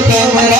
Purushottam